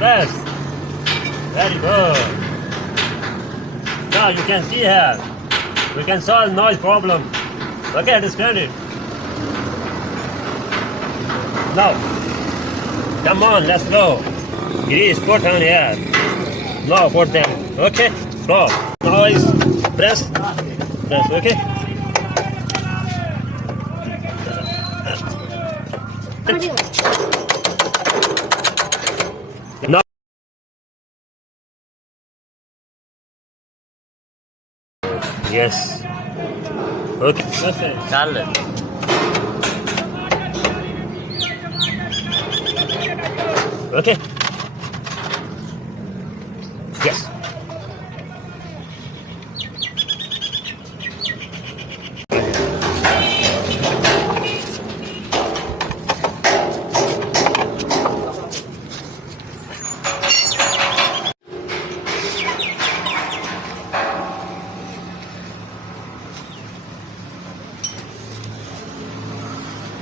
Press. Very good. Now you can see here. We can solve noise problem. Okay, understand it. Now, come on, let's go. Grease, put on here. Now put them. Okay, go. Noise. Press. Press. Okay. Now. Yes. Okay. चालेल. Okay.